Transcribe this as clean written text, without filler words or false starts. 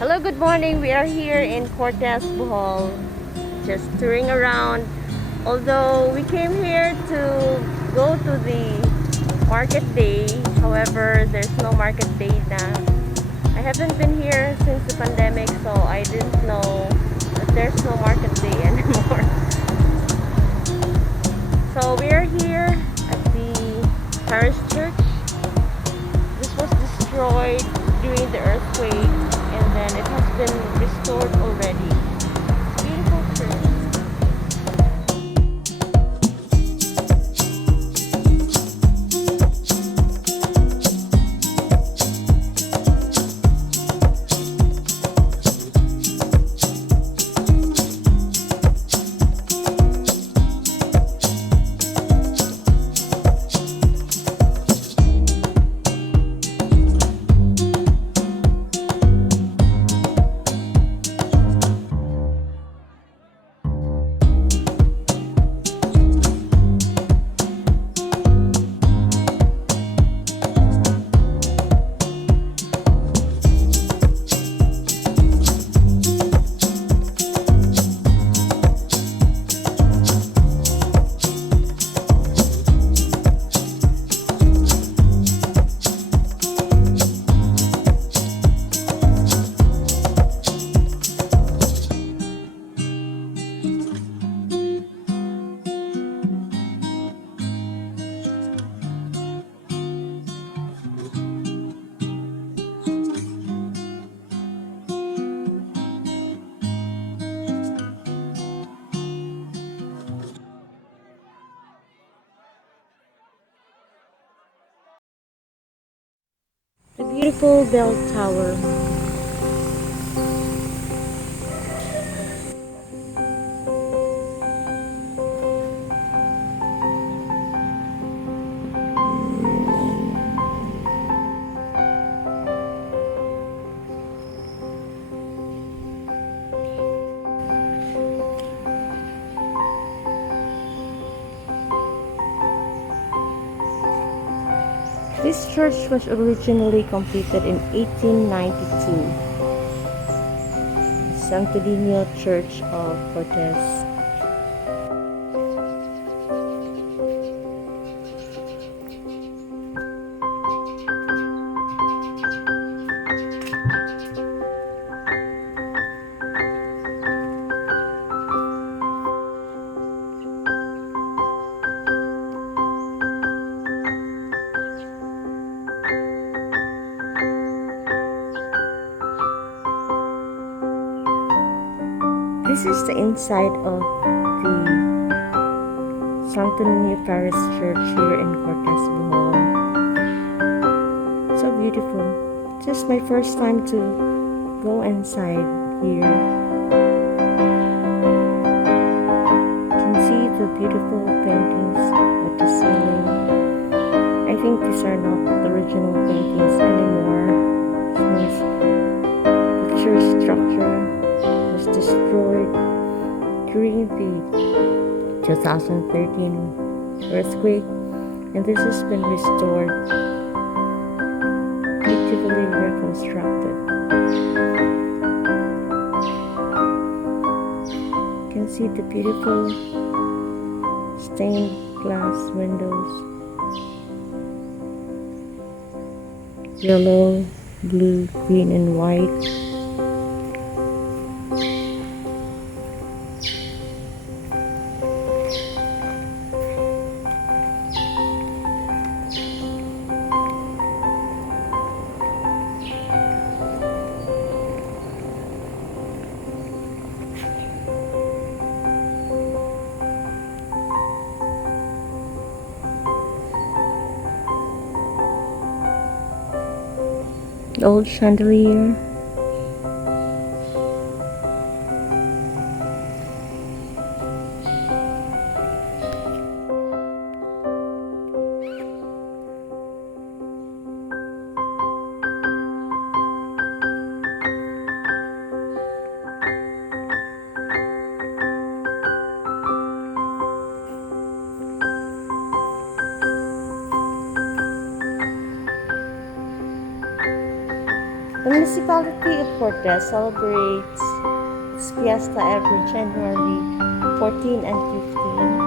Hello, good morning. We are here in Cortes Bohol, just touring around. Although we came here to go to the market day, however, there's no market day now. I haven't been here since the pandemic, so I didn't know that there's no market day anymore. So we are here at the parish church. This was destroyed during the earthquake, and then it has been restored already. Beautiful church. The beautiful bell tower. This church was originally completed in 1892. Santo Niño Church of Cortes. This is the inside of the Santo Niño Parish Church here in Cortes Bohol. So beautiful. This is my first time to go inside here. You can see the beautiful paintings at the ceiling. I think these are not the original paintings anymore, since the church structure was destroyed during the 2013 earthquake, and this has been restored, beautifully reconstructed. You can see the beautiful stained glass windows, yellow, blue, green, and white. The old chandelier. Let municipality of Cortes celebrates its fiesta every January 14 and 15.